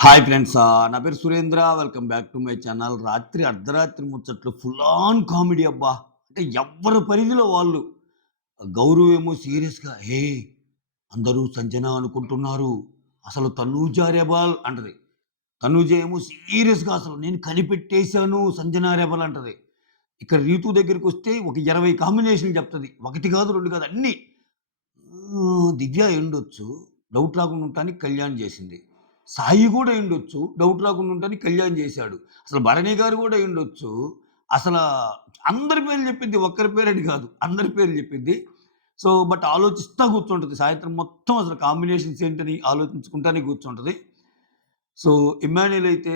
Hi friends. నా పేరు Surendra. Welcome back to my channel. రాత్రి అర్ధరాత్రి ముచ్చట్లు ఫుల్ ఆన్ కామెడీ అబ్బా! అంటే ఎవ్వరి పరిధిలో వాళ్ళు. గౌరవ్ ఏమో సీరియస్‌గా అందరూ సంజన అనుకుంటున్నారు. అసలు తనూజ రెబల్ అంటది. తనూజ ఏమో సీరియస్‌గా అసలు నేను కనిపెట్టేసాను సంజన రెబల్ అంటది. ఇక్కడ రీతు దగ్గరికొస్తే ఒక 20 కాంబినేషన్‌లు చెప్తది. 1 కాదు, 2 కాదు అన్నీ. దివ్య అయ్యుండొచ్చు. డౌట్ రాకుండా ఉండటానికి కళ్యాణ్ చేసింది. సాయి గూడా అయ్యుండొచ్చు. డౌట్ రాకుండా ఉండటానికి కళ్యాణ్ చేశాడు. అసలు భరణి గారు గూడా అయ్యుండొచ్చు. అసలా అందరి పేర్లు చెప్పిద్ది. ఒక్కరి పేరని కాదు. అందరి పేర్లు చెప్పిద్ది. సో, బట్ ఆలోచిస్తా కూర్చుంటది. సాయంత్రం మొత్తం అసలు కాంబినేషన్స్ ఏంటని ఆలోచించుకుంటానే కూర్చుంటది. సో, ఇమ్మాన్యుయల్ అయితే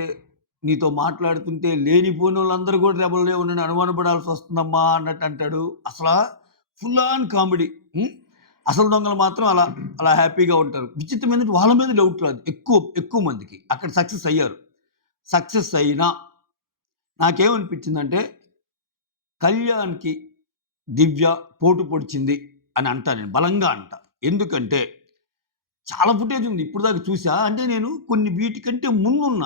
నీతో మాట్లాడుతుంటే లేనిపోయినోళ్ళందరూ గూడా రెబల్‌లే ఉన్నారని అనుమానపడాల్సొస్తుందమ్మా అన్నట్టు అంటాడు. అసలా ఫుల్ ఆన్ కామెడీ. హ్మ్. అసలు దొంగలు మాత్రం అలా, అలా హ్యాపీగా ఉంటారు. విచిత్రమేంటంటే వాళ్ళ మీద డౌట్ రాదు. ఎక్కువ మందికి. అక్కడ సక్సెస్ అయ్యారు. సక్సెస్ అయినా నాకేమనిపించిందంటే కళ్యాణ్‌కి దివ్య పోటు పొడిచింది అని అంటా నేను. బలంగా అంటా. ఎందుకంటే చాలా ఫుటేజ్ ఉంది. ఇప్పటిదాకా చూసా. అంటే నేను కొన్ని వీటికంటే ముందున్న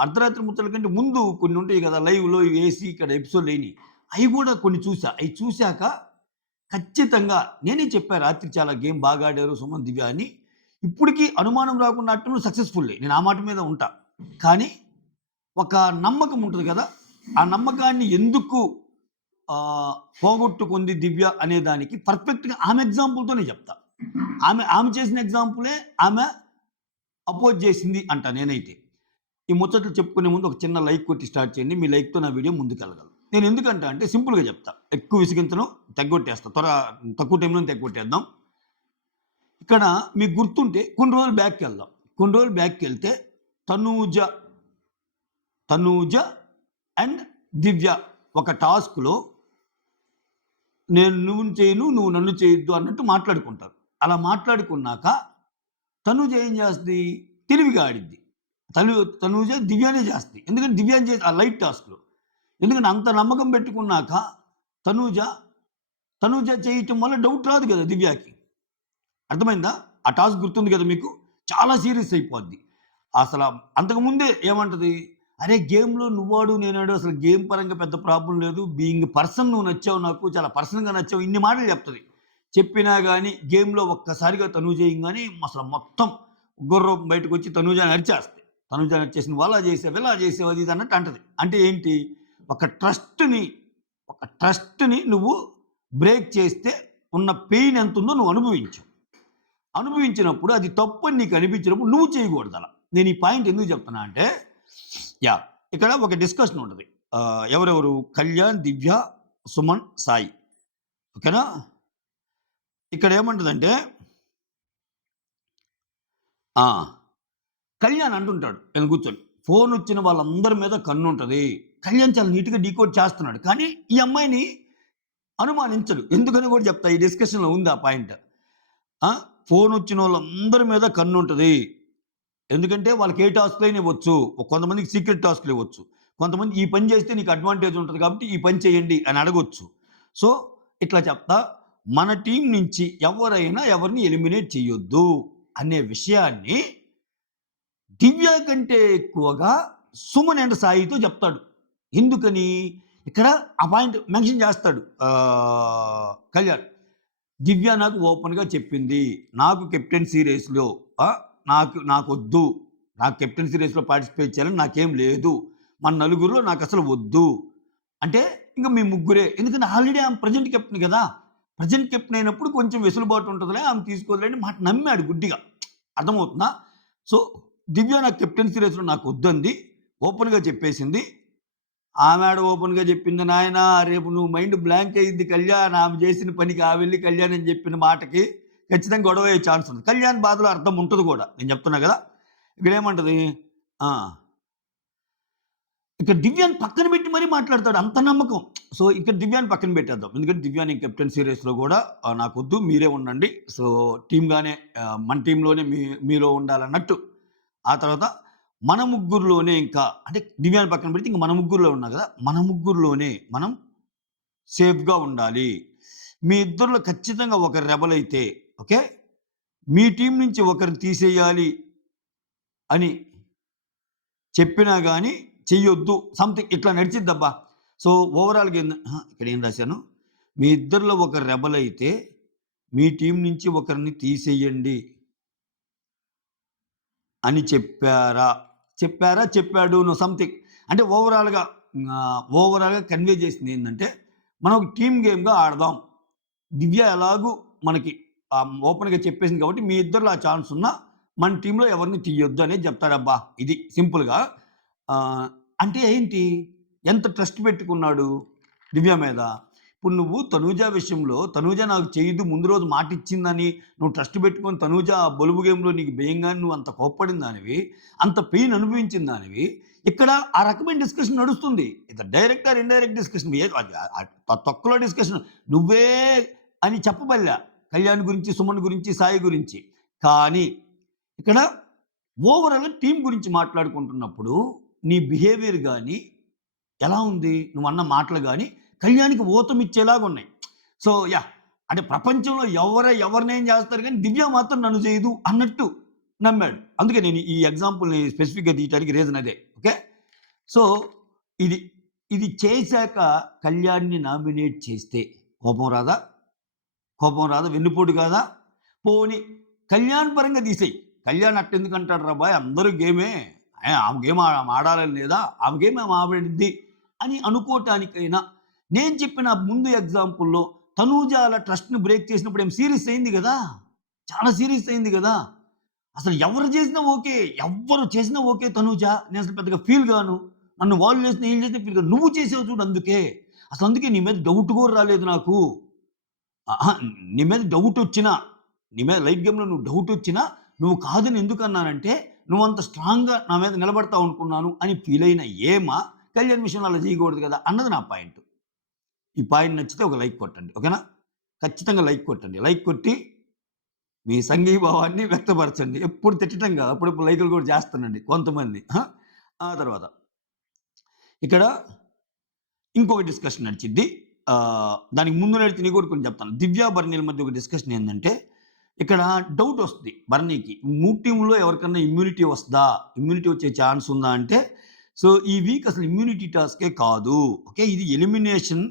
అర్ధరాత్రి ముచ్చట్ల కంటే ముందు కొన్ని ఉంటాయి గదా! లైవ్‌లో ఏసి ఇక్కడ ఎపిసోడ్‌లయినియి. అయి గూడా కొన్ని చూసా. అయి చూసాక ఖచ్చితంగా నేనే చెప్పా రాత్రి చాలా గేమ్ బాగా ఆడారు సుమన్, దివ్య అని. ఇప్పటికి అనుమానం రాకుండా ఆడటంలో సక్సెస్‌ఫుల్లే. నేను ఆ మాట మీద ఉంటా. కానీ ఒక నమ్మకం ఉంటది గదా! ఆ నమ్మకాన్ని ఎందుకు పోగొట్టుకుంది దివ్య అనే దానికి పర్ఫెక్ట్‌గా ఆమె ఎగ్జాంపుల్‌తోనే చెప్తా. ఆమె చేసిన ఎగ్జాంపులే ఆమె అపోజ్ చేసింది అంటా నేనైతే. ఈ ముచ్చట్లు చెప్పుకునే ముందు ఒక చిన్న లైక్ కొట్టి స్టార్ట్ చేయండి. మీ లైక్‌తో నా వీడియో ముందుకెళ్ళగలదు. నేను ఎందుకంటా అంటే సింపుల్‌గా చెప్తా. ఎక్కువ విసిగించను, తెగ్గొట్టేస్తా. తక్కువ టైంలోనే తెగ్గొట్టేద్దాం. ఇక్కడ మీకు గుర్తుంటే కొన్ని రోజులు బ్యాక్‌కెళ్దాం. కొన్ని రోజులు బ్యాక్‌కెళ్తే తనూజ, తనూజ అండ్ దివ్య ఒక టాస్క్‌లో నేను నువ్వుని చేయను, నువ్వు నన్ను చేయొద్దు అన్నట్టు మాట్లాడుకుంటారు. అలా మాట్లాడుకున్నాక తనూజ ఏం చేస్తది? తెలివిగా ఆడిద్ది. తనూజ దివ్యనే చేస్తది. ఎందుకంటే దివ్యని చేసి ఆ లైట్ టాస్క్‌లో. ఎందుకంటే అంత నమ్మకం పెట్టుకున్నాక తనూజ, తనూజ చేయటం వల్ల డౌట్ రాదు కదా దివ్యకి. అర్థమైందా? ఆ టాస్క్ గుర్తుంది కదా మీకు? చాలా సీరియస్ అయిపోద్ది. అసల అంతకుముందే ఏమంటది? "అరే! గేమ్‌లో నువ్వాడు, నేనాడు అసలు గేమ్ పరంగా పెద్ద ప్రాబ్లమ్ లేదు. బీయింగ్ పర్సన్ నువ్వు నచ్చావు నాకు. చాలా పర్సనల్‌గా నచ్చావు." ఇన్ని మాటలు చెప్తది. చెప్పినా గాని గేమ్‌లో ఒక్కసారిగా తనూజ ఎయంగానే అసలు మొత్తం గుర్రం బయటకొచ్చి తనూజని అరిచేస్తది. తనూజని అరిచేసింది. "అలా చేసావు, ఇలా చేసావు" అది ఇది అన్నట్టు అంటది. అంటే ఏంటి? ఒక ట్రస్ట్‌ని, ఒక ట్రస్ట్‌ని నువ్వు బ్రేక్ చేస్తే ఉన్న పెయిన్ ఎంతుందో నువ్వు అనుభవించు. అనుభవించినప్పుడు అది తప్పని నీకు అనిపించినప్పుడు నువ్వు చేయకూడదలా. నేను ఈ పాయింట్ ఎందుకు చెప్తున్నా అంటే యాహ్! ఇక్కడ ఒక డిస్కషన్ ఉంటది. ఎవరెవరు? కళ్యాణ్, దివ్య, సుమన్, సాయి. ఓకేనా? ఇక్కడ ఏమంటదంటే ఆ! కళ్యాణ్ అంటుంటాడు ఈయన కూర్చొని. ఫోనొచ్చిన వాళ్ళందరి మీద కన్నుంటది. కళ్యాణ్ చాలా నీట్‌గా డీకోడ్ చేస్తున్నాడు. కానీ ఈ అమ్మాయిని అనుమానించడు. ఎందుకని కూడా చెప్తా. ఈ డిస్కషన్‌లో ఉంది ఆ పాయింట్. ఆ! ఫోనొచ్చినోళ్ళందరి మీద కన్నుంటది. ఎందుకంటే వాళ్ళకి ఏ టాస్క్‌లైనా ఇవ్వచ్చు. కొంతమందికి సీక్రెట్ టాస్క్‌లు ఇవ్వచ్చు. కొంతమంది ఈ పని చేస్తే నీకు అడ్వాంటేజ్ ఉంటది కాబట్టి ఈ పని చేయండి అని అడగొచ్చు. సో, ఇట్లా చెప్తా. మన టీమ్ నుంచి ఎవరైనా ఎవరిని ఎలిమినేట్ చేయొద్దు అనే విషయాన్ని దివ్య కంటే ఎక్కువగా సుమన్ అండ్ సాయితో చెప్తాడు. ఎందుకని? ఇక్కడ ఆ పాయింట్ మెన్షన్ చేస్తాడు కళ్యాణ్. దివ్య నాకు ఓపెన్‌గా చెప్పింది. నాకు కెప్టెన్సీ రేస్‌లో నాకొద్దు. నాకు కెప్టెన్సీ రేస్‌లో పార్టిసిపేట్ చేయాలని నాకేం లేదు. మన నలుగురిలో నాకసలు వద్దు. అంటే ఇంక మీ ముగ్గురే. ఎందుకంటే ఆల్రెడీ ఆమె ప్రెజెంట్ కెప్టెన్ గదా! ప్రెజెంట్ కెప్టెన్ అయినప్పుడు కొంచెం వెసులుబాటు ఉంటదిలే. ఆమె తీసుకోదులే అని మాట నమ్మాడు గుడ్డిగా. అర్థమవుతుందా? సో, దివ్య నాకు కెప్టెన్సీ రేస్‌లో నాకొద్దంది. ఓపెన్‌గా చెప్పేసింది. ఆమె ఓపెన్‌గా చెప్పింది. నాయనా రేపు నువ్వు మైండ్ బ్లాంక్ అయ్యిద్ది కళ్యాణ్. ఆమె చేసిన పనికి వెళ్లి కళ్యాణ్ అని చెప్పిన మాటకి ఖచ్చితంగా గొడవ అయ్యే ఛాన్స్ ఉంది. కళ్యాణ్ బాధలో అర్థం ఉంటది గూడా. నేను చెప్తున్నా గదా! ఇక్కడేమంటది? ఆ! ఇక్కడ దివ్యాని పక్కన పెట్టి మరీ మాట్లాడతాడు. అంత నమ్మకం. సో, ఇక్కడ దివ్యాని పక్కన పెట్టేద్దాం. ఎందుకంటే దివ్య నేను కెప్టెన్సీ రేస్‌లో గూడా నాకొద్దు మీరే ఉండండి. సో, టీమ్‌గానే మన టీమ్‌లోనే మీలో ఉండాలన్నట్టు. ఆ తర్వాత మన ముగ్గురిలోనే ఇంకా అంటే దివ్యాని పక్కన పెడితే ఇంక మన ముగ్గురులో ఉన్నా గదా! మన ముగ్గురిలోనే మనం సేఫ్‌గా ఉండాలి. మీ ఇద్దరిలో ఖచ్చితంగా ఒకరు రెబెల్ అయితే ఓకే. మీ టీమ్ నుంచి ఒకరిని తీసేయాలి అని చెప్పినా కానీ చెయ్యొద్దు సంథింగ్ ఇట్లా నడిచిద్దబ్బా. సో ఓవరాల్గా ఇక్కడ ఏం రాశాను, మీ ఇద్దరిలో ఒకరు రెబల్ అయితే మీ టీం నుంచి ఒకరిని తీసేయండి అని చెప్పాడు సంథింగ్. అంటే ఓవరాల్గా కన్వే చేసింది ఏంటంటే, మనం ఒక టీమ్ గేమ్గా ఆడదాం. దివ్య ఎలాగూ మనకి ఓపెన్గా చెప్పేసింది కాబట్టి మీ ఇద్దరిలో ఆ ఛాన్స్ ఉన్నా మన టీంలో ఎవరిని తీయొద్దు అనేది చెప్తాడబ్బా. ఇది సింపుల్గా. అంటే ఏంటి, ఎంత ట్రస్ట్ పెట్టుకున్నాడు దివ్య మీద. ఇప్పుడు నువ్వు తనూజ విషయంలో తనూజ నాకు చేయదు ముందు రోజు మాట ఇచ్చిందని నువ్వు ట్రస్ట్ పెట్టుకొని తనూజ బలుబు గేమ్లో నీకు భయంగానే నువ్వు అంత కోప్పడిన దానివి, అంత పెయిన్ అనుభవించిన దానివి, ఇక్కడ ఆ రకమైన డిస్కషన్ నడుస్తుంది. ఇది డైరెక్ట్ ఆర్ ఇండైరెక్ట్ డిస్కషన్, తొక్కలో డిస్కషన్. నువ్వే అని చెప్పబల్లా కళ్యాణ్ గురించి, సుమన్ గురించి, సాయి గురించి. కానీ ఇక్కడ ఓవరాల్గా టీం గురించి మాట్లాడుకుంటున్నప్పుడు నీ బిహేవియర్ కానీ ఎలా ఉంది, నువ్వు అన్న మాటలు కానీ కళ్యాణ్కి ఊతమిచ్చేలాగా ఉన్నాయి. సో అంటే ప్రపంచంలో ఎవరినేం చేస్తారు కానీ దివ్య మాత్రం నన్ను చేయదు అన్నట్టు నమ్మాడు. అందుకే నేను ఈ ఎగ్జాంపుల్ని స్పెసిఫిక్గా తీయడానికి రీజన్ అదే. ఓకే, సో ఇది చేశాక కళ్యాణ్ని నామినేట్ చేస్తే కోపం రాదా? వెన్నుపోటు కాదా? పోని కళ్యాణ్ పరంగా తీసేయి. కళ్యాణ్ అట్టెందుకు అంటాడు రా బాయ్, అందరూ గేమే, ఆమె గేమ్ ఆడాలని లేదా, ఆమె గేమ్ ఆమె ఆవిడింది అని అనుకోవటానికైనా నేను చెప్పిన ముందు ఎగ్జాంపుల్లో తనూజాల ట్రస్ట్ని బ్రేక్ చేసినప్పుడు ఏం సీరియస్ అయింది కదా, చాలా సీరియస్ అయింది కదా. అసలు ఎవరు చేసినా ఓకే తనూజ, నేను అసలు పెద్దగా ఫీల్ గాను, నన్ను వాళ్ళు చేసిన ఏం చేసినా ఫీల్ గాను, నువ్వు చేసావు చూడు అందుకే నీ మీద డౌట్ కూడా రాలేదు నాకు. నీ మీద డౌట్ వచ్చినా, నీ మీద లైట్ గేమ్లో నువ్వు డౌట్ వచ్చినా నువ్వు కాదని ఎందుకు అన్నానంటే నువ్వు అంత స్ట్రాంగ్గా నా మీద నిలబడతావు అనుకున్నాను అని ఫీల్ అయిన కళ్యాణ్ విషయంలో అలా చేయకూడదు కదా అన్నది నా పాయింట్. ఈ పాయింట్ నచ్చితే ఒక లైక్ కొట్టండి, ఓకేనా? ఖచ్చితంగా లైక్ కొట్టండి. లైక్ కొట్టి మీ సంఘీభావాన్ని వ్యక్తపరచండి. ఎప్పుడు తిట్టడం కాదు, అప్పుడప్పుడు లైకులు కూడా చేస్తానండి కొంతమంది. ఆ తర్వాత ఇక్కడ ఇంకొక డిస్కషన్ నడిచిద్ది. దానికి ముందు నడిచి కూడా కొన్ని చెప్తాను. దివ్య బర్నీల మధ్య ఒక డిస్కషన్ ఏంటంటే, ఇక్కడ డౌట్ వస్తుంది బర్నీకి, మూడు టీంలో ఎవరికన్నా ఇమ్యూనిటీ వస్తుందా, ఇమ్యూనిటీ వచ్చే ఛాన్స్ ఉందా అంటే, సో ఈ వీక్ అసలు ఇమ్యూనిటీ టాస్కే కాదు. ఓకే, ఇది ఎలిమినేషన్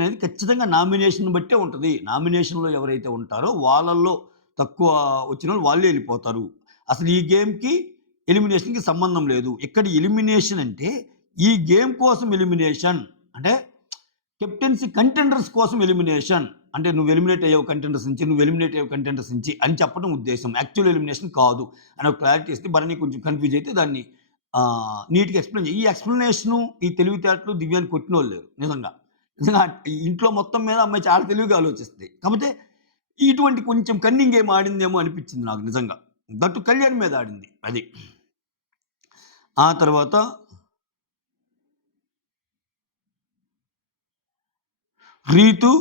అనేది ఖచ్చితంగా నామినేషన్ బట్టే ఉంటుంది. నామినేషన్లో ఎవరైతే ఉంటారో వాళ్ళల్లో తక్కువ వచ్చిన వాళ్ళే వెళ్ళిపోతారు. అసలు ఈ గేమ్కి ఎలిమినేషన్కి సంబంధం లేదు. ఇక్కడ ఎలిమినేషన్ అంటే ఈ గేమ్ కోసం ఎలిమినేషన్, అంటే కెప్టెన్సీ కంటెండర్స్ కోసం ఎలిమినేషన్. అంటే నువ్వు ఎలిమినేట్ అయ్యావు కంటెండర్స్ నుంచి అని చెప్పడం ఉద్దేశం. యాక్చువల్ ఎలిమినేషన్ కాదు అని ఒక క్లారిటీ ఇస్తే బర్నీ కొంచెం కన్ఫ్యూజ్ అయితే దాన్ని నీట్గా ఎక్స్ప్లెయిన్ చేయి. ఈ ఎక్స్ప్లెనేషను, ఈ తెలివితేటలు దివ్యాన్ని కొట్టిన వాళ్ళు లేరు నిజంగా. ఇంట్లో మొత్తం మీద అమ్మాయి చాలా తెలివిగా ఆలోచిస్తుంది. కాకపోతే ఇటువంటి కొంచెం కన్నింగ్ గేమ్ ఆడిందేమో అనిపించింది నాకు నిజంగా. దట్టు కళ్యాణ్ మీద ఆడింది అది. ఆ తర్వాత రీతు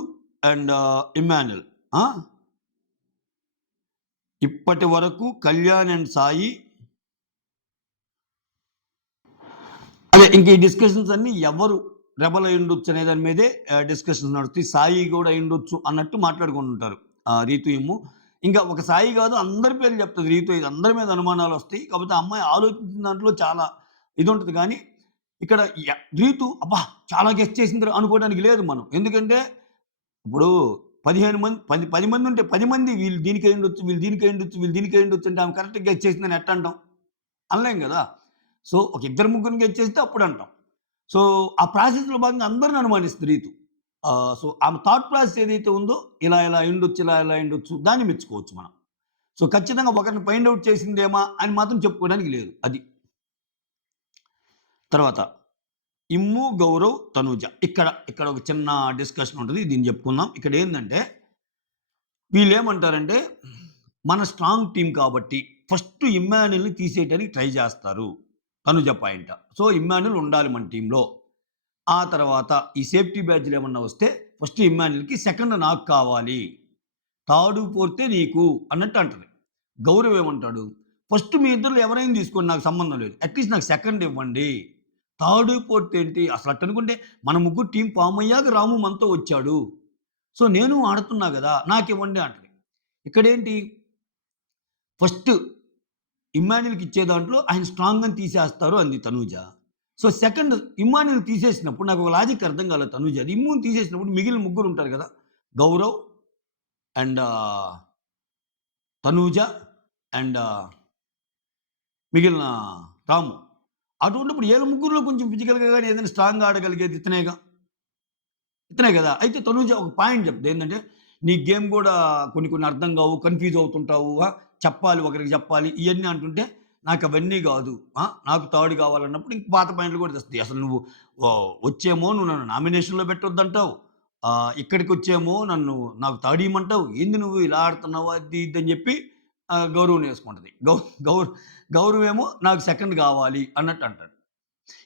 అండ్ ఇమ్మాన్యుల్, ఇప్పటి వరకు కళ్యాణ్ అండ్ సాయి, అదే ఇంక ఈ డిస్కషన్స్ అన్ని ఎవరు రెబల్ అయి ఉండొచ్చు అనే దాని మీదే డిస్కషన్స్ నడుస్తాయి. సాయి కూడా అయి ఉండొచ్చు అన్నట్టు మాట్లాడుకుంటుంటారు రీతు ఏమో. ఇంకా ఒక సాయి కాదు, అందరి పేర్లు చెప్తుంది రీతు. ఇది అందరి మీద అనుమానాలు వస్తాయి. కాకపోతే అమ్మాయి ఆలోచించిన దాంట్లో చాలా ఇది ఉంటుంది. కానీ ఇక్కడ రీతు అబ్బా చాలా గెస్ట్ చేసింది అనుకోవడానికి లేదు మనం. ఎందుకంటే ఇప్పుడు 10 మంది ఉంటే 10 మంది వీళ్ళు దీనికి అయి ఉండొచ్చు, వీళ్ళు దీనికి అయి ఉండొచ్చు అంటే ఆమె కరెక్ట్గా గెస్ట్ చేసిందని ఎట్ట అంటాం? అనలేం కదా. సో ఒక ఇద్దరు ముగ్గురిని గెస్ట్ చేస్తే అప్పుడు అంటాం. సో ఆ ప్రాసెస్లో భాగంగా అందరిని అనుమానిస్తుంది రీతు. సో ఆమె థాట్ ప్రాసెస్ ఏదైతే ఉందో ఇలా అయిండొచ్చు దాన్ని మెచ్చుకోవచ్చు మనం. సో ఖచ్చితంగా ఒకరిని ఫైండ్ అవుట్ చేసిందేమా అని మాత్రం చెప్పుకోవడానికి లేదు అది. తర్వాత ఇమ్ము, గౌరవ్, తనూజ, ఇక్కడ ఒక చిన్న డిస్కషన్ ఉంటుంది, దీన్ని చెప్పుకుందాం. ఇక్కడ ఏంటంటే వీళ్ళు ఏమంటారంటే మన స్ట్రాంగ్ టీం కాబట్టి ఫస్ట్ ఇమ్మాన్యుల్ని తీసేయడానికి ట్రై చేస్తారు తనుజ పాయింట్. సో ఇమ్మాన్యుల్ ఉండాలి మన టీంలో. ఆ తర్వాత ఈ సేఫ్టీ బ్యాడ్జ్లు ఏమన్నా వస్తే ఫస్ట్ ఇమ్మాన్యుల్కి, సెకండ్ నాకు కావాలి, థర్డ్ ఫోర్తే నీకు అన్నట్టు అంటుంది. గౌరవ్ ఏమంటాడు, ఫస్ట్ మీ ఇద్దరు ఎవరైనా తీసుకోండి, నాకు సంబంధం లేదు, అట్లీస్ట్ నాకు సెకండ్ ఇవ్వండి, థర్డ్ ఫోర్త్ ఏంటి అసలు అట్టు అనుకుంటే మన ముగ్గురు టీం ఫామ్ అయ్యాక రాము మనతో వచ్చాడు, సో నేను ఆడుతున్నా కదా నాకు ఇవ్వండి అంటది. ఇక్కడేంటి, ఫస్ట్ ఇమ్మాన్యుల్‌కి ఇచ్చే దాంట్లో ఆయన స్ట్రాంగ్ అని తీసేస్తారు అంది తనూజ. సో, సెకండ్ ఇమ్మాన్యుల్ తీసేసినప్పుడు నాకు ఒక లాజిక్ అర్థం కాలేదు తనూజది. ఇమ్ముని తీసేసినప్పుడు మిగిలిన ముగ్గురు ఉంటారు కదా! గౌరవ్ అండ్ తనూజ అండ్ మిగిలిన రాము. అటువంటిప్పుడు ఈళ్ళ ముగ్గురిలో కొంచెం ఫిజికల్‌గా గాని ఏదైనా స్ట్రాంగ్‌గా ఆడగలిగేది ఇతనేగా. ఇతనే గదా! అయితే తనూజ ఒక పాయింట్ చెప్తది. ఏందంటే, "నీ గేమ్ గూడా కొన్ని కొన్ని అర్థం గావు. కన్‌ఫ్యూజ్ అవుతుంటావు. చెప్పాలి ఒకరికి చెప్పాలి." ఇయన్నీ అంటుంటే, నాకవన్నీ గాదు. నాకు థర్డ్ కావాలన్నప్పుడు ఇంక పాత పాయింట్లు గూడా తెస్తది. అసలు నువ్వు వచ్చేమో నువ్వు నన్ను నామినేషన్‌లో పెట్టొద్దంటావు. ఇక్కడికొచ్చేమో నాకు థర్డ్ ఇయ్యమంటావు. ఏంది నువ్వు ఇలా ఆడుతున్నావు అది ఇది అని జెప్పి గౌరవ్‌నేసుకుంటది. గౌరవేమో నాకు సెకండ్ గావాలి అన్నట్టు అంటాడు.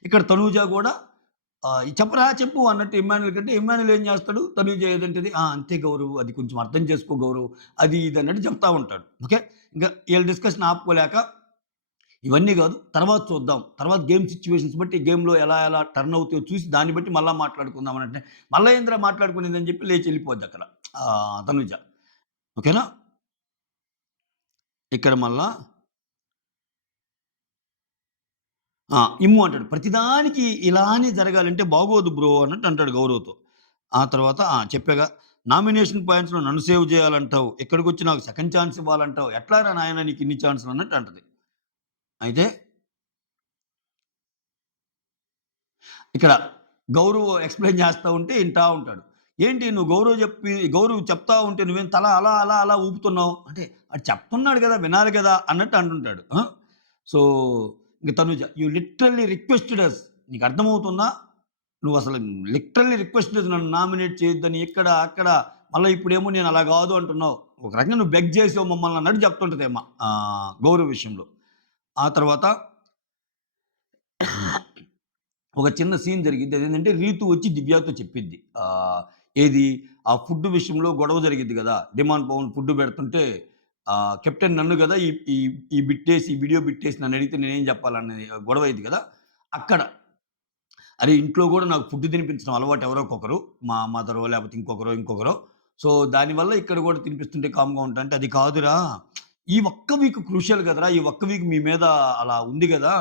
ఇక్కడ తనూజ గూడా చెప్పరా చెప్పు అన్నట్టు ఇమ్మాన్యుల్ కంటే ఇమ్మాన్యుల్ ఏం చేస్తాడు? తనూజ ఏదంటది, అంతే గౌరవ్ అది కొంచెం అర్థం చేసుకో గౌరవ్ అది ఇది అన్నట్టు చెప్తా ఉంటాడు. ఓకే. ఇంకా ఈళ్ళ డిస్కషన్ ఆపుకోలేక ఇవన్నీ గాదు. తర్వాత చూద్దాం. తర్వాత గేమ్ సిట్యుయేషన్స్ బట్టి గేమ్‌లో ఎలా ఎలా టర్న్ అవుతాయో చూసి దాన్ని బట్టి మళ్ళా మాట్లాడుకుందాం అనంటే, మళ్ళా ఏందిరా మాట్లాడుకునేదని చెప్పి లేచి ఎళ్ళిపోద్దక్కడ తనూజ. ఓకేనా? ఇక్కడ మళ్ళా ఇమ్ము అంటాడు. ప్రతిదానికి ఇలానే జరగాలంటే బాగోదు బ్రో అన్నట్టు అంటాడు గౌరవ్‌తో. ఆ తర్వాత చెప్పాగా నామినేషన్ పాయింట్స్‌లో నన్ను సేవ్ జేయాలంటావు. ఇక్కడికొచ్చి నాకు సెకండ్ ఛాన్స్ ఇవ్వాలంటావు. ఎట్లారా నాయనా నీకు ఇన్ని ఛాన్స్‌లు అన్నట్టు అంటది. అయితే ఇక్కడ గౌరవ్ ఎక్స్‌ప్లెయిన్ చేస్తా ఉంటే ఇంటా ఉంటాడు. ఏంటి నువ్వు గౌరవ్ చెప్తా ఉంటే నువ్వేం తల అలా, అలా, అలా ఊపుతున్నావు? అంటే ఆడు చెప్తున్నాడు గదా! వినాలి గదా! అన్నట్టు అంటుంటాడు. సో, ఇంక తనుజ యూ లిటరల్లీ రిక్వెస్టెడ్ అస్. నీకు అర్థమవుతుందా? నువ్వసలు లిటరల్లీ రిక్వెస్టెడ్ అస్ నన్ను నామినేట్ చేయొద్దని ఇక్కడ, అక్కడ మళ్ళా ఇప్పుడేమో నేను అలా గాదు అంటున్నావు. ఒక రకంగా నువ్వు బెగ్ చేసావు మమ్మల్ని అన్నట్టు చెప్తుంటదేమ గౌరవ్ విషయంలో. ఆ తర్వాత ఒక చిన్న సీన్ జరిగిద్ది. అదేంటంటే రీతు వచ్చి దివ్యతో చెప్పిద్ది. ఏది ఆ ఫుడ్ విషయంలో గొడవ జరిగిద్ది గదా! డిమాండ్ పవన్ ఫుడ్ పెడుతుంటే కెప్టెన్ నన్ను గదా! ఈ ఈ ఈ బిట్టేసి ఈ వీడియో బిట్టేసి నన్నడిగితే నేనేం జెప్పాలనేది గొడవ అయింది గదా! అక్కడ అరే! ఇంట్లో గూడా నాకు ఫుడ్ తినిపించడం అలవాటు ఎవరోకొకరు. మా మదరో లేపోతే ఇంకొకరో. సో, దానివల్ల ఇక్కడ గూడా తినిపిస్తుంటే కామ్‌గా ఉంటా అంటే, అది కాదురా! ఈ ఒక్క వీక్ క్రూషియల్ గదరా! ఈ ఒక్క వీక్ మీ మీద అలా ఉంది గదా!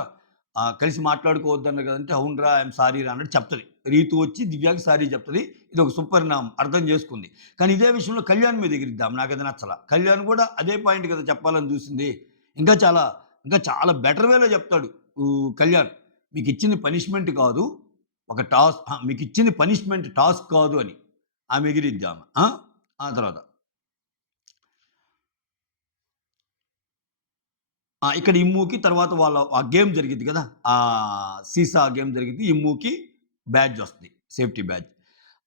కలిసి మాట్లాడుకోవద్దన్నారు గదంటే, అవునురా! ఐయామ్ సారీ రా అన్నట్టు చెప్తది. రీతు వచ్చి దివ్యకి సారీ చెప్తది. ఇదొక సుపరిణామం అర్థం జేసుకుంది. కానీ ఇదే విషయంలో కళ్యాణ్ మీద ఎగిరిద్ది ఆమె. నాకది నచ్చల. కళ్యాణ్ గూడా అదే పాయింట్ గదా! చెప్పాలని జూసింది. ఇంకా చాలా, ఇంకా చాలా బెటర్ వేలో జెప్తాడు కళ్యాణ్. మీకిచ్చింది పనిష్మెంట్ కాదు. మీకిచ్చింది పనిష్మెంట్ టాస్క్ కాదు అని. ఆమె ఎగిరిద్ది ఆమె. ఆ తర్వాత ఇక్కడ ఇమ్ముకి తర్వాత ఆ గేమ్ జరిగిద్ది గదా! సీసా గేమ్ జరిగిద్ది. ఇమ్ముకి బ్యాడ్జ్ వస్తది. Safety badge.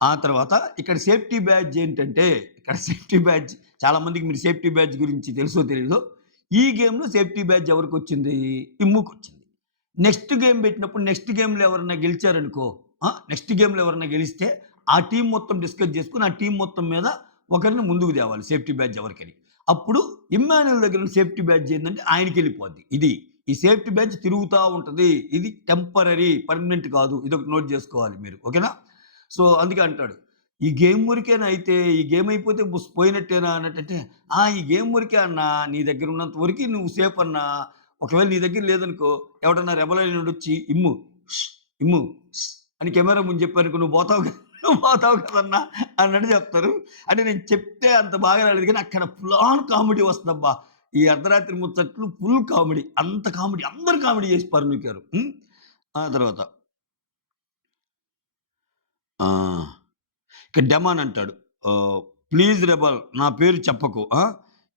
ఆ తర్వాత ఇక్కడ సేఫ్టీ బ్యాడ్జ్ ఏంటంటే, ఇక్కడ సేఫ్టీ బ్యాడ్జ్ చాలా మందికి మీరు సేఫ్టీ బ్యాడ్జ్ గురించి తెలుసో తెలీదో, ఈ గేమ్‌లో సేఫ్టీ బ్యాడ్జ్ ఎవరికొచ్చింది? ఇమ్ముకొచ్చింది. నెక్స్ట్ గేమ్‌లో ఎవరైనా గెలిచారనుకో, నెక్స్ట్ గేమ్‌లో ఎవరైనా గెలిస్తే, ఆ టీమ్ మొత్తం డిస్కస్ చేసుకొని, ఆ టీమ్ మొత్తం మీద ఒకరిని ముందుకు తేవాలి సేఫ్టీ బ్యాడ్జ్ ఎవరికని. అప్పుడు ఇమ్మాన్యుయల్ దగ్గర ఉన్న సేఫ్టీ బ్యాడ్జ్ ఏందంటే ఆయనకెళ్ళిపోద్ది. ఈ సేఫ్టీ బ్యాడ్జ్ తిరుగుతా ఉంటది. ఇది టెంపరరీ, పర్మనెంట్ కాదు. ఇదొకటి నోట్ జేసుకోవాలి మీరు. ఓకేనా? సో, అందుకే అంటాడు. ఈ గేమ్ వరకేనా అయితే? ఈ గేమ్ అయిపోతే పోయినట్టేనా అన్నట్టంటే, ఈ గేమ్ వరకే అన్నా. నీ దగ్గర ఉన్నంత వరకి నువ్వు సేఫ్ అన్నా. ఒకవేళ నీ దగ్గర లేదనుకో, ఎవడన్నా రెబెల్ అయినోడొచ్చి ఇమ్ము, ష్, ఇమ్ము, ష్ అని కెమెరా ముందు చెప్పారనుకో, నువ్వు పోతావు కదన్నా అన్నట్టు చెప్తారు. అంటే నేను చెప్తే అంత బాగా రాలేదు కానీ అక్కడ ఫుల్ ఆన్ కామెడీ వస్తదబ్బా! ఈ అర్ధరాత్రి ముచ్చట్లు ఫుల్ కామెడీ. అంత కామెడీ అందరూ కామెడీ చేసి పరమికారు. ఆ తర్వాత ఆ! ఇక్కడ డెమాన్ అంటాడు. ప్లీజ్ రెబెల్ నా పేరు చెప్పకు.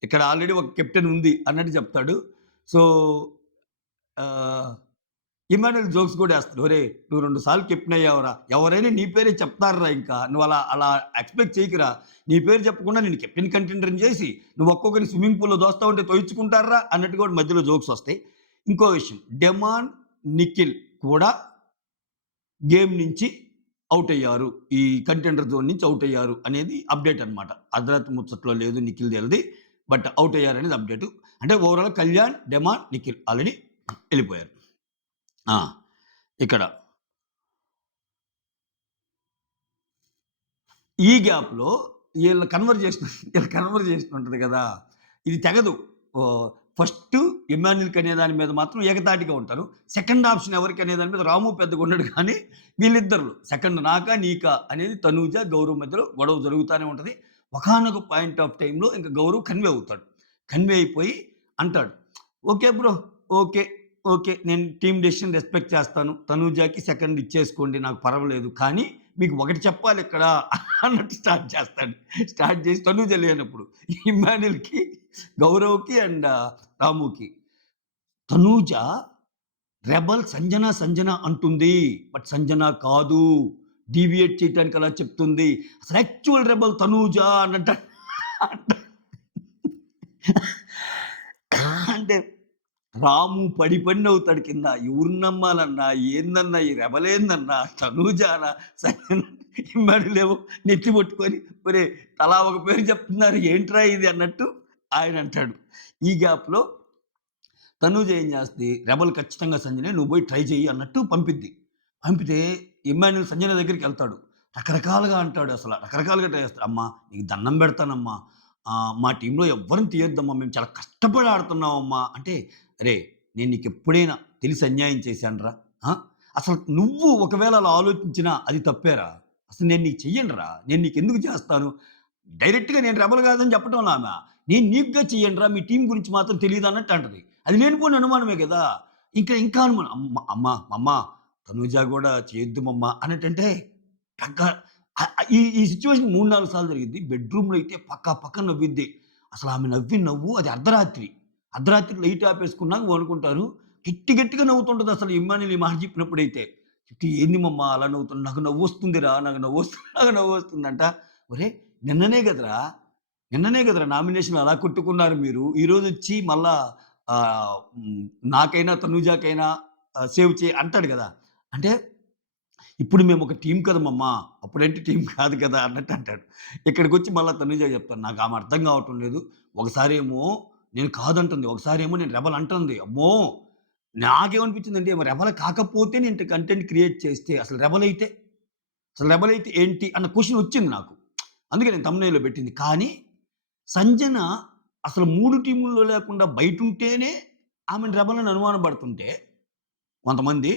ఇక్కడ ఆల్రెడీ ఒక కెప్టెన్ ఉంది అన్నట్టు చెప్తాడు. సో, ఆహ్ ఇమ్మాన్యుయల్ జోక్స్ కూడా ఏస్తాడు. "ఒరేయ్! నువ్వు 2 సార్లు కెప్టెన్ అయ్యావురా! ఎవరైనా నీ పేరే చెప్తార్రా ఇంకా. నువ్వు అలా అలా ఎక్స్‌పెక్ట్ చేయకురా. నీ పేరు చెప్పకుండా నిన్ను కెప్టెన్ కంటెండర్‌ని చేసి, నువ్వు ఒక్కొక్కరిని స్విమ్మింగ్ పూల్‌లో దోస్తా ఉంటే తోయించుకుంటార్రా" అన్నట్టు కూడా మధ్యలో జోక్స్ వస్తాయి. ఇంకో విషయం డెమాన్, నిఖిల్ కూడా గేమ్ నుంచి ఔట్ అయ్యారు. ఈ కంటెండర్ జోన్ నుంచి ఔట్ అయ్యారు అనేది అప్డేట్ అన్నమాట. అర్ధరాత్రి ముచ్చట్లో లేదు నిఖిల్‌ది ఈళ్ళది. బట్ ఔట్ అయ్యారనేది అప్డేటు. అంటే overall Kalyan, demon, Nikhil already ఎళ్ళిపోయారు. ఆ! ఇక్కడ ఈ గ్యాప్‌లో ఈళ్ళ కన్వర్జేషన్ ఉంటది కదా! ఇది తెగదు. ఓహ్! ఫస్టు ఇమ్మాన్యుల్‌కి అనే దాని మీద మాత్రం ఏకతాటిగా ఉంటారు. సెకండ్ ఆప్షన్ ఎవరికి అనే దాని మీద రాము పెద్దగా ఉండడు కానీ వీళ్ళిద్దరిలో సెకండ్ నాకా? నీకా? అనేది తనూజ, గౌరవ్ మధ్యలో గొడవ జరుగుతానే ఉంటది. ఒకానొక పాయింట్ ఆఫ్ టైమ్‌లో ఇంక గౌరవ్ కన్వే అవుతాడు. కన్వే అయిపోయి అంటాడు, "ఓకే బ్రో. ఓకే. ఓకే. నేను టీమ్ డెసిషన్ రెస్పెక్ట్ చేస్తాను. తనూజకి సెకండ్ ఇచ్చేసుకోండి. నాకు పర్వాలేదు. కానీ మీకు ఒకటి చెప్పాలిక్కడ" అన్నట్టు స్టార్ట్ చేస్తాడు. స్టార్ట్ చేసి తనూజ లేనప్పుడు ఇమ్మాన్యుల్‌కి, గౌరవ్‌కి అండ్ రాముకి. తనూజ రెబెల్ సంజన, సంజన అంటుంది. బట్ సంజన కాదు. డీవియేట్ చేయటానికి అలా చెప్తుంది. అసలు యాక్చువల్ రెబెల్ తనూజ అన్నట్టు అంటే రాము పడి నవ్వుతాడు కింద. ఎవరిని నమ్మాలన్నా? ఏందన్నా ఈ రెబలేందన్నా? తనూజానా? సరేనా? ఇమ్మడిలేమో నెత్తి పట్టుకొని ఒరేయ్! తలా ఒక పేరు చెప్తున్నారు. ఏంట్రా ఇది అన్నట్టు ఆయన అంటాడు. ఈ గ్యాప్‌లో తనూజ ఏం చేస్తది? రెబెల్ ఖచ్చితంగా సంజనే నువ్వు పోయి ట్రై చెయ్యి అన్నట్టు పంపిద్ది. పంపితే ఇమ్మాన్యుల్ సంజన దగ్గరికెళ్తాడు. రకరకాలుగా అంటాడు అసల. రకరకాలుగా ట్రై చేస్తాడు. "అమ్మా నీకు దండం పెడతానమ్మా. మా టీమ్‌లో ఎవ్వరిని తీయొద్దమ్మా. మేము చాలా కష్టపడి ఆడుతున్నామమ్మా" అంటే, "అరేయ్! నేను నీకెప్పుడైనా తెలిసి అన్యాయం చేశానురా? ఆ! అసలు నువ్వు ఒకవేళ అలా ఆలోచించినా అది తప్పేరా? అసలు నేను నీకు చెయ్యనురా. నేను నీకెందుకు చేస్తాను? డైరెక్ట్‌గా నేను రెబెల్ కాదని చెప్పటంలా ఆమె. నేను నీకుగా చెయ్యనురా. మీ టీమ్ గురించి మాత్రం తెలీదన్నట్టు అంటది. అది లేనిపోని అనుమానమే గదా! ఇంకా అనుమానం. అమ్మ తనూజ గూడా చేయొద్దు మమ్మ అన్నట్టంటే పక్క ఈ సిట్యుయేషన్ 3, 4 సార్లు జరిగిద్ది. బెడ్‌రూమ్‌లో అయితే పక్క నవ్విద్ది. అసలు ఆమె నవ్విన నవ్వు అది అర్ధరాత్రి. అర్ధరాత్రి లైట్ ఆపేసుకున్నాక పనుకుంటారు. గట్టిగా నవ్వుతుంటది అసలు ఇమ్మాన్యుల్ ఈ మాట చెప్పినప్పుడైతే. చెప్తే "ఏంది మమ్మ అలా నవ్వుతున్నావు? నాకు నవ్వొస్తుందిరా. నాకు నవ్వొస్తుందంట." ఒరేయ్! నిన్ననే గదరా! నిన్ననే గదరా నామినేషన్‌లో అలా కొట్టుకున్నారు మీరు. ఈరోజొచ్చి మళ్ళా నాకైనా, తనూజకైనా సేవ్ చేయి అంటాడు గదా! అంటే ఇప్పుడు మేమొక టీమ్ కదా మమ్మ. అప్పుడంటే టీమ్ కాదు కదా! అన్నట్టు అంటాడు. ఇక్కడికొచ్చి మళ్ళా తనూజ చెప్తాను. నాకామె అర్థం కావటం లేదు. ఒకసారేమో నేను కాదంటుంది. ఒకసారేమో నేను రెబెల్ అంటుంది. అమ్మో! నాకేమనిపించిందంటే రెబెల్ కాకపోతే నేను కంటెంట్ క్రియేట్ చేస్తే అసలు రెబెల్ అయితే ఏంటి అన్న క్వెషన్ వచ్చింది నాకు. అందుకే నేను థంబ్‌నెయిల్‌లో పెట్టింది. కానీ సంజన అసలు 3 టీముల్లో లేకుండా బయటుంటేనే ఆమెను రెబెల్ అని అనుమాన పడుతుంటే కొంతమంది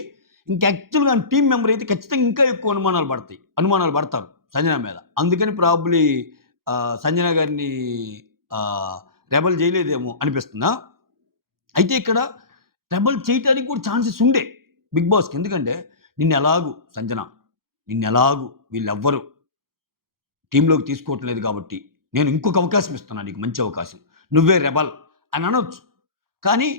ఇంక యాక్చువల్‌గా టీమ్ మెంబర్ అయితే ఖచ్చితంగా ఇంకా ఎక్కువ అనుమానాలు పడతారు సంజన మీద. అందుకని ప్రాబబ్లీ సంజన గారిని ఆహ్, రెబెల్ చేయలేదేమో అనిపిస్తుందా? అయితే ఇక్కడ రెబెల్ చేయటానికి కూడా ఛాన్సెస్ ఉండే బిగ్ బాస్‌కి. ఎందుకంటే నిన్నెలాగు సంజన నిన్నెలాగు వీళ్ళెవ్వరు టీమ్‌లోకి తీసుకోవట్లేదు లేదు కాబట్టి, నేను ఇంకొక అవకాశం ఇస్తున్నా నీకు మంచి అవకాశం. నువ్వే రెబెల్ అని అనొచ్చు. కానీ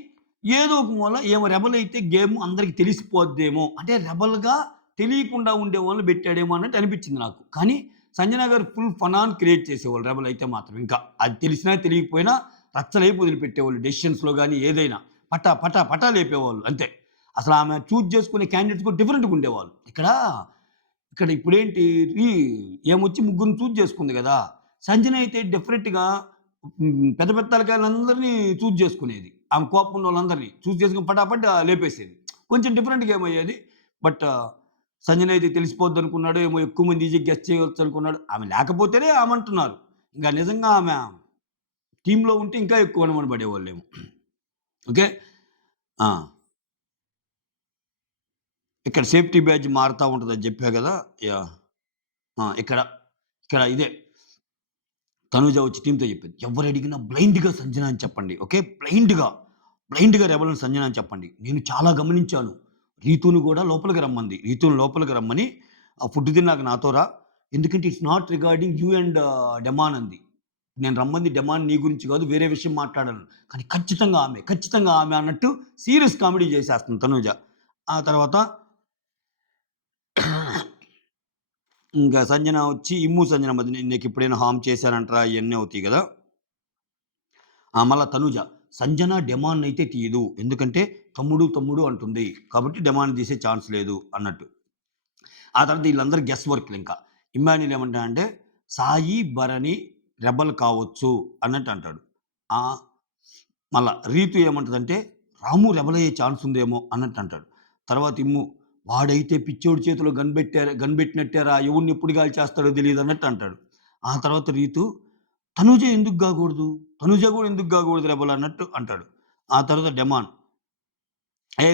ఏదో ఒక మూల ఈమె రెబెల్ అయితే గేమ్ అందరికి తెలిసిపోద్దేమో, అంటే రెబెల్‌గా తెలియకుండా ఉండేవాళ్ళని పెట్టాడేమో అన్నట్టు అనిపించింది నాకు. కానీ సంజన గారు ఫుల్ ఫనాన్ క్రియేట్ చేసేవాళ్ళు రెబెల్ అయితే మాత్రం ఇంకా. అది తెలిసినా తెలియకపోయినా రచ్చలేపి వదిలిపెట్టేవాళ్ళు. డెసిషన్స్‌లో గాని ఏదైనా పటా లేపేవాళ్ళు అంతే. అసలు ఆమె చూజ్ చేసుకునే క్యాండిడేట్స్ కూడా డిఫరెంట్‌గా ఉండేవాళ్ళు. ఇక్కడ ఇప్పుడేంటి ఈ ఏమొచ్చి ముగ్గురిని చూజ్ చేసుకుంది గదా! సంజన అయితే డెఫినెట్‌గా పెద్ద పెద్ద తలకాయలందరిని చూజ్ చేసుకునేది. ఆమె కోపం ఉన్నోళ్ళందరిని చూజ్ చేసుకొని పటాపట్ లేపేసేది. కొంచెం డిఫరెంట్ గేమ్ అయ్యేది. బట్ సంజన అయితే తెలిసిపోద్దనుకున్నాడో ఏమో ఎక్కువ మంది ఈజీగా గెస్ చేయొచ్చనుకున్నాడు. ఆమె లేకపోతేనే ఆమంటున్నారు. ఇంకా నిజంగా ఆమె టీమ్‌లో ఉంటే ఇంకా ఎక్కువ అనుమాన పడేవాళ్ళేమో. ఓకే. ఆ! ఇక్కడ సేఫ్టీ బ్యాడ్జ్ మారుతా ఉంటదని జెప్పా గదా! యాహ్! ఆ! ఇక్కడ ఇదే తనూజ వచ్చి టీమ్‌తో చెప్పింది. ఎవరడిగినా బ్లైండ్‌గా సంజన అని చెప్పండి. ఓకే. బ్లైండ్‌గా రెబెల్‌ని సంజన అని చెప్పండి. నేను చాలా గమనించాను. రీతూని గూడా లోపలికి రమ్మంది. రీతూని లోపలికి రమ్మని ఫుడ్ తిన్నాక నాతో రా. ఎందుకంటే it's not regarding you and demon అంది. నేను రమ్మంది డెమాన్ నీ గురించి కాదు వేరే విషయం మాట్లాడాను. కానీ ఖచ్చితంగా ఆమె అన్నట్టు సీరియస్ కామెడీ చేసేస్తుంది తనూజ. ఆ తర్వాత ఇంకా సంజన వచ్చి ఇమ్ము, సంజన మధ్య నీకెప్పుడైనా హార్మ్ చేశానంటరా ఇయన్నీ అవుతాయి గదా! మళ్ళా తనుజ సంజన డెమాన్‌నయితే తీయదు. ఎందుకంటే తమ్ముడు అంటుంది. కాబట్టి డెమాన్‌ని తీసే ఛాన్స్ లేదు అన్నట్టు. ఆ తర్వాత ఈళ్ళందరూ గెస్ వర్క్‌లింకా. ఇమ్మాన్యుల్ ఏమంటాడంటే సాయి, భరణి రెబెల్ కావచ్చు అన్నట్టు అంటాడు. ఆహ్, మళ్ళా రీతు ఏమంటదంటే రాము రెబెల్ అయ్యే ఛాన్స్ ఉందేమో అన్నట్టు అంటాడు. తర్వాత ఇమ్ము వాడైతే పిచ్చోడి చేతిలో గన్ పెట్టినట్టేరా ఎవడిని ఎప్పుడు కాల్చేస్తాడో తెలీదన్నట్టు అంటాడు. ఆ తర్వాత రీతు తనూజ ఎందుకు గాకూడదు? తనూజ గూడా ఎందుకు గాకూడదు రెబెల్ అన్నట్టు అంటాడు. ఆ తర్వాత డెమాన్,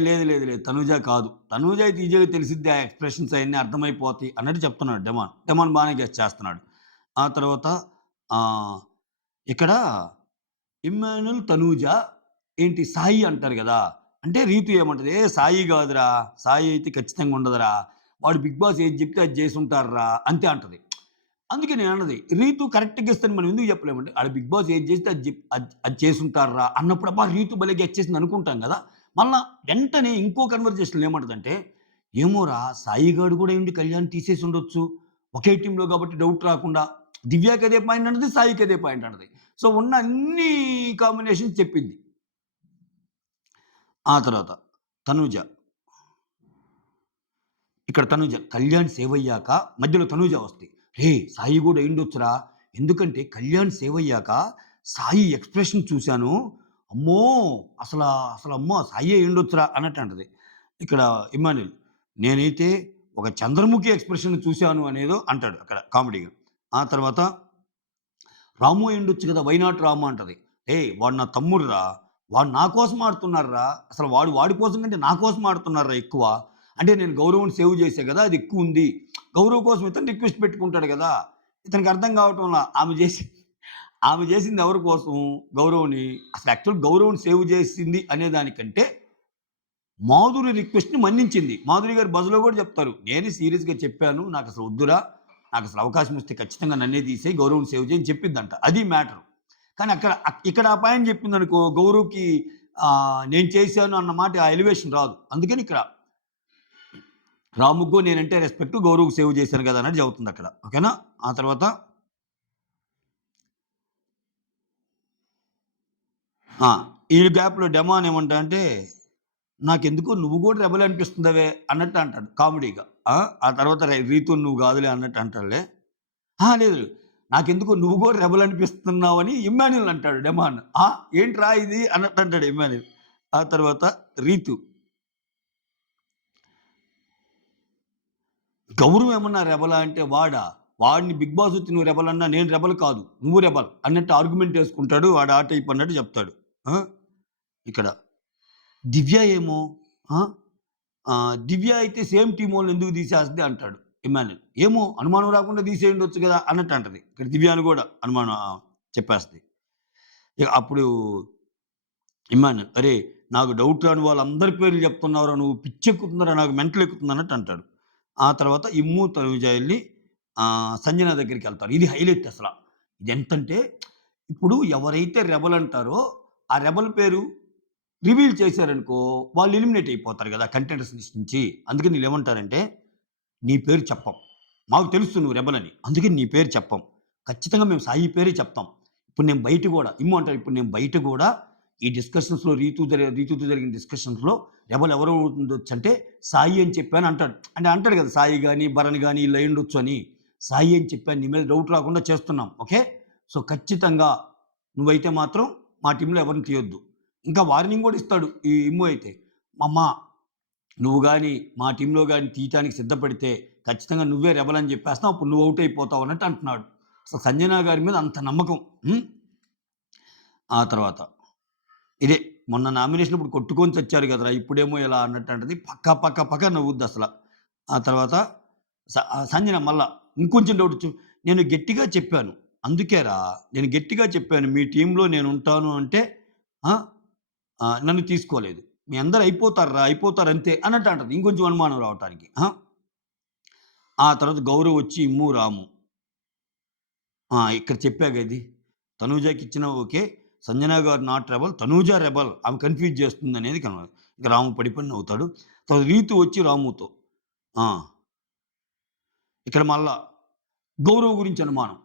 లేదు లేదు లేదు తనూజ కాదు. తనూజ అయితే ఈజీగా తెలిసిద్ది. ఆ ఎక్స్‌ప్రెషన్స్ అయన్నీ అర్థమైపోతాయి అన్నట్టు చెప్తున్నాడు డెమాన్. డెమాన్ బానే గెస్ చేస్తున్నాడు. ఆ తర్వాత ఆహ్, ఇక్కడ ఇమ్మాన్యుల్, తనూజ ఏంటి సాయి అంటారు గదా! అంటే రీతు ఏమంటది, సాయి గాదురా! సాయి అయితే ఖచ్చితంగా ఉండదురా! వాడు 'బిగ్ బాస్' ఏది జెప్తే అది జేసుంటార్రా! అంతే అంటది. అందుకే నేనన్నది. రీతు కరెక్ట్‌గా గెస్ మనం ఎందుకు చెప్పలేమంటే, ఆడ 'బిగ్ బాస్' ఏది చేస్తే అది చేసుంటార్రా అన్నప్పుడు అబ్బా! రీతు భలే గెస్ చేసింది అనుకుంటాం గదా! మళ్ళా వెంటనే ఇంకో కన్వర్జేషన్‌లో ఏమంటదంటే, ఏమోరా సాయి గాడు గూడా అయ్యుండి కళ్యాణ్ తీసేసుండొచ్చు. ఒకే టీమ్‌లో కాబట్టి డౌట్ రాకుండా. దివ్యకి అదే పాయింట్ అంటది. సాయికి అదే పాయింట్ అంటది. సో, ఉన్న అన్ని కాంబినేషన్స్ చెప్పింది. ఆ తర్వాత తనూజ. ఇక్కడ తనూజ. కళ్యాణ్ సేవయ్యాక మధ్యలో తనూజ వస్తది. "రేయ్! సాయి గూడా అయ్యుండొచ్చురా. ఎందుకంటే కళ్యాణ్ సేవయ్యాక సాయి ఎక్స్‌ప్రెషన్ చూసాను. అమ్మో! అసలమ్మో సాయే అయ్యుండొచ్చురా" అన్నట్టు అంటది. ఇక్కడ ఇమ్మాన్యుల్. "నేనైతే ఒక చంద్రముఖి ఎక్స్‌ప్రెషన్ చూసాను" అనేదో అంటాడు అక్కడ కామెడీగా. ఆ తర్వాత రాము అయ్యుండొచ్చు కదా! వై నాట్ రాము అంటది. "ఏయ్! వాడు నా తమ్ముడురా. వాడు నా కోసం ఆడుతున్నాడురా. అసలు వాడి కోసం కంటే నా కోసం ఆడుతున్నాడురా ఎక్కువ. అంటే నేను గౌరవ్‌ని సేవ్ చేశా గదా! అది ఎక్కువుంది. గౌరవ్ కోసం ఇతను రిక్వెస్ట్ పెట్టుకుంటాడు గదా! ఇతనికి అర్థం కావటంలా. ఆమె చేసింది ఎవరి కోసం? గౌరవ్‌ని. అసలు యాక్చువల్ గౌరవ్‌ని సేవ్ చేసింది అనే దానికంటే మాధురి రిక్వెస్ట్‌ని మన్నించింది. మాధురి గారు బజ్‌లో గూడా చెప్తారు. నేనే సీరియస్‌గా చెప్పాను. నాకసలు వద్దురా. నాకసలు అవకాశం వస్తే ఖచ్చితంగా నన్నే తీసేయి. గౌరవ్‌ని సేవ్ చెయి అని చెప్పిద్దంట. అది మ్యాటర్. కానీ ఇక్కడ ఆ పాయింట్ చెప్పిందనుకో గౌరవ్‌కి నేను చేశాను అన్న మాట ఆ ఎలివేషన్ రాదు. అందుకని ఇక్కడ రాముగో నేనంటే రెస్పెక్ట్. గౌరవ్‌కి సేవ్ చేశాను గదా! అన్నట్టు చెబుతుందక్కడ. ఓకేనా? ఆ తర్వాత ఆ! ఈ గ్యాప్‌లో డెమాన్ ఏమంటాడంటే, "నాకెందుకో నువ్వు గూడా రెబెల్ అనిపిస్తుందవే" అన్నట్టు అంటాడు కామెడీగా. ఆ! ఆ తర్వాత రీతూ నువ్వు గాదులే అన్నట్టు అంటాడులే. లేదు. నాకెందుకో నువ్వు గూడా రెబెల్ అనిపిస్తున్నావని ఇమ్మాన్యుల్ అంటాడు డెమాన్. ఏంట్రా ఇది అన్నట్టు అంటాడు ఇమ్మాన్యుల్. ఆ తర్వాత రీతు. గౌరవ్ ఏమన్నా రెబెలా అంటే వాడా? వాడిని 'బిగ్ బాస్' వచ్చి నువ్వు రెబెల్ అన్నా నేను రెబెల్ కాదు. నువ్వు రెబెల్ అన్నట్టు ఆర్గ్యుమెంట్ యేసుకుంటాడు. వాడు ఆ టైప్ అన్నట్టు చెప్తాడు. ఆ! ఇక్కడ దివ్య ఏమో ఆ! దివ్య అయితే సేమ్ టీమోళ్ళని ఎందుకు తీసేస్తది అంటాడు ఇమ్మాన్యుల్. ఏమో అనుమానం రాకుండా తీసేయుండొచ్చు గదా! అన్నట్టు అంటది. ఇక్కడ దివ్యాని గూడా అనుమానం చెప్పేస్తది. ఇగ అప్పుడు ఇమ్మాన్యుల్ "అరేయ్! నాకు డౌట్ రాని వాళ్ళందరి పేర్లు చెప్తున్నావురా నువ్వు పిచ్చెక్కుతుందిరా నాకు మెంటల్ ఎక్కుతుంది" అన్నట్టు అంటాడు. ఆ తర్వాత ఇమ్ము, తనుజ ఎళ్లి సంజన దగ్గరికెళ్తారు. ఇది హైలైట్ అసల. ఇదెంతంటే ఇప్పుడు ఎవరైతే రెబెల్ అంటారో ఆ రెబెల్ పేరు రివీల్ చేశారనుకో వాళ్ళు ఎలిమినేట్ అయిపోతారు గదా! కంటెండర్స్ లిస్ట్ నుంచి. అందుకని ఈళ్ళేమంటారంటే నీ పేరు చెప్పం. మాకు తెలుసు నువ్వు రెబెలని. అందుకని నీ పేరు చెప్పం. ఖచ్చితంగా మేము సాయి పేరే చెప్తాం. ఇప్పుడు నేను బయట గూడా ఇమ్ము అంటాడు. ఇప్పుడు నేను బయట గూడా ఈ డిస్కషన్స్‌లో రీతూతో జరిగిన డిస్కషన్స్‌లో రెబెల్ ఎవరు ఉండొచ్చంటే సాయి అని చెప్పాను అంటాడు. అంటే అంటాడు కదా! సాయి గాని, భరణ్ గాని ఈళ్ళు అయ్యుండొచ్చు అని. సాయి అని చెప్పాను. నీ మీద డౌట్ రాకుండా చేస్తున్నాం. ఓకే. సో, ఖచ్చితంగా నువ్వైతే మాత్రం మా టీమ్‌లో ఎవరిని తీయొద్దు. ఇంకా వార్నింగ్ గూడా ఇస్తాడు ఈ ఇమ్ము అయితే. అమ్మా నువ్వు గాని, మా టీమ్‌లో గాని తీయటానికి సిద్ధపడితే ఖచ్చితంగా నువ్వే రెబెల్ అని జెప్పేస్తాం. అప్పుడు నువ్వు ఔట్ అయిపోతావు అన్నట్టు అంటున్నాడు. అసలు సంజన గారి మీద అంత నమ్మకం. హ్మ్. ఆ తర్వాత ఇదే మొన్న నామినేషన్ అప్పుడు కొట్టుకొని చచ్చారు గదరా! ఇప్పుడేమో ఇలా అన్నట్టు అంటది. పక్క నవ్వుద్దసల. ఆ తర్వాత సంజన మళ్ళా ఇంకొంచెం డౌటొచ్చు. నేను గట్టిగా చెప్పాను. అందుకేరా నేను గట్టిగా చెప్పాను. మీ టీమ్‌లో నేనుంటాను అంటే ఆ! నన్ను తీసుకోలేదు. మీ అందరూ అయిపోతార్రా, అయిపోతారంతే అన్నట్టు అంటది. ఇంకొంచెం అనుమానం రావటానికి. ఆ తర్వాత గౌరవ్ వచ్చి ఇమ్ము, రాము. ఇక్కడ చెప్పాగా ఇది. తనూజకిచ్చినా ఓకే. సంజన గారు నాట్ రెబెల్. తనూజ రెబెల్. ఆమె కన్‌ఫ్యూజ్ చేస్తుందనేది ఇక రాము పడిపోయి నవ్వుతాడు. తర్వాత రీతు వచ్చి రాముతో. ఆ! ఇక్కడ మళ్ళా గౌరవ్ గురించి అనుమానం.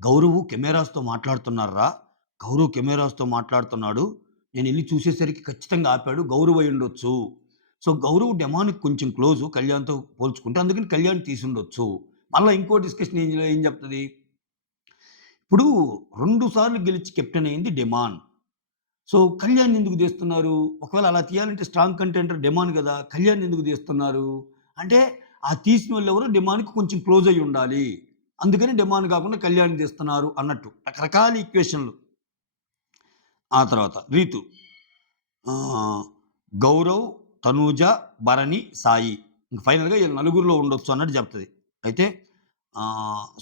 గౌరవ్ కెమెరాస్‌తో మాట్లాడుతున్నార్రా. గౌరవ్ కెమెరాస్‌తో మాట్లాడుతున్నాడు. నేనెళ్లి చూసేసరికి ఖచ్చితంగా ఆపాడు. గౌరవ్ అయ్యుండొచ్చు. సో, గౌరవ్ డెమాన్‌కి కొంచెం క్లోజు కళ్యాణ్‌తో పోల్చుకుంటే. అందుకని కళ్యాణ్ తీసుండొచ్చు. మళ్ళా ఇంకో డిస్కషన్ ఇందులో ఏం చెప్తది? ఇప్పుడు 2 సార్లు గెలిచి కెప్టెన్ అయింది డెమాన్. సో, కళ్యాణ్‌ని ఎందుకు తీస్తున్నారు? ఒకవేళ అలా తీయాలంటే స్ట్రాంగ్ కంటెండర్ డెమాన్ గదా! కళ్యాణ్‌ని ఎందుకు తీస్తున్నారు? అంటే ఆ తీసినోళ్ళెవరో డెమాన్‌కి కొంచెం క్లోజ్ అయ్యి ఉండాలి. అందుకని డెమాన్ గాకుండా కళ్యాణ్‌ని తీస్తున్నారు అన్నట్టు. రకరకాల ఈక్వేషన్‌లు. ఆ తర్వాత రీతు. గౌరవ్, తనూజ, భరణి, సాయి. ఇంక ఫైనల్‌గా ఈళ్ళు నలుగురిలో ఉండొచ్చు అన్నట్టు చెప్తది. అయితే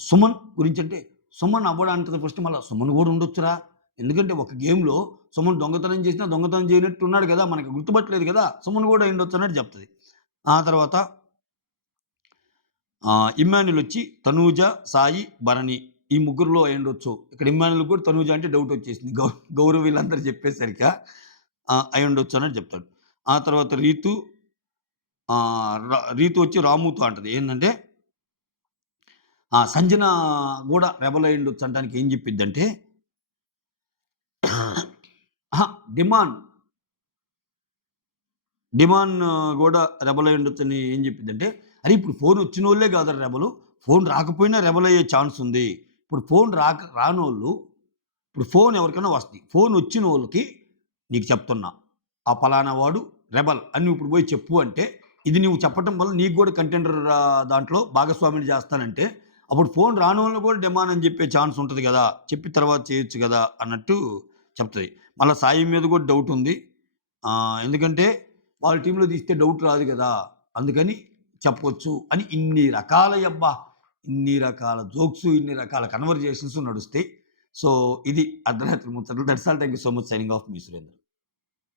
సుమన్ గురించంటే, సుమన్ అవ్వడంటది ఫస్ట్ మళ్ళా సుమన్ గూడా ఉండొచ్చురా! ఎందుకంటే ఒక గేమ్‌లో సుమన్ దొంగతనం చేసినా దొంగతనం చేయనట్టు ఉన్నాడు గదా! మనకి గుర్తుపట్టలేదు గదా! సుమన్ గూడా అయ్యుండొచ్చు అన్నట్టు చెప్తది. ఆ తర్వాత ఇమ్మాన్యుయలొచ్చి తనూజ, సాయి, భరణి ఈ ముగ్గురిలో అయ్యుండొచ్చు. ఇక్కడ ఇమ్మాన్యుల్‌కి గూడా తనూజ అంటే డౌటొచ్చేసింది. గౌరవ్ వీళ్ళందరూ చెప్పేసరిక అయ్యుండొచ్చు అన్నట్టు చెప్తాడు. ఆ తర్వాత రీతు వచ్చి రాముతో అంటది. ఏందంటే సంజన గూడా రెబెల్ అయ్యుండొచ్చు అనటానికి ఏం చెప్పిద్దంటే అహా! డిమాండ్ డిమాన్ గూడా రెబెల్ అయ్యుండొచ్చని ఏం చెప్పిద్దంటే, అరే! ఇప్పుడు ఫోన్ వచ్చినోళ్ళే కాదురా రెబెలు. ఫోన్ రాకపోయినా రెబెల్ అయ్యే ఛాన్స్ ఉంది. ఇప్పుడు ఫోన్ రానోళ్ళు ఇప్పుడు ఫోన్ ఎవరికైనా వస్తది. ఫోన్ వచ్చినోళ్ళకి నీకు చెప్తున్నా. ఆ పలానా వాడు రెబెల్ అని నువ్వు ఇప్పుడు పోయి చెప్పు అంటే, ఇది నువ్వు చెప్పటం వల్ల నీకు గూడా కంటెండర్ దాంట్లో భాగస్వామిని చేస్తానంటే, అప్పుడు ఫోన్ రానోళ్ళని కూడా డిమాండ్ అని చెప్పే ఛాన్స్ ఉంటది గదా! చెప్పిన తర్వాత చేయొచ్చు గదా! అన్నట్టు చెప్తది. మళ్ళా సాయి మీద కూడా డౌట్ ఉంది. ఎందుకంటే వాళ్ళ టీమ్‌లో తీస్తే డౌట్ రాదు గదా! అందుకని చెప్పొచ్చు అని ఇన్ని రకాల జోక్స్, ఇన్ని రకాల కన్వర్జేషన్స్ నడుస్తాయి. సో, ఇది అర్ధరాత్రి ముచ్చట్లు. That's all. Thank you so much. Signing off me Surender.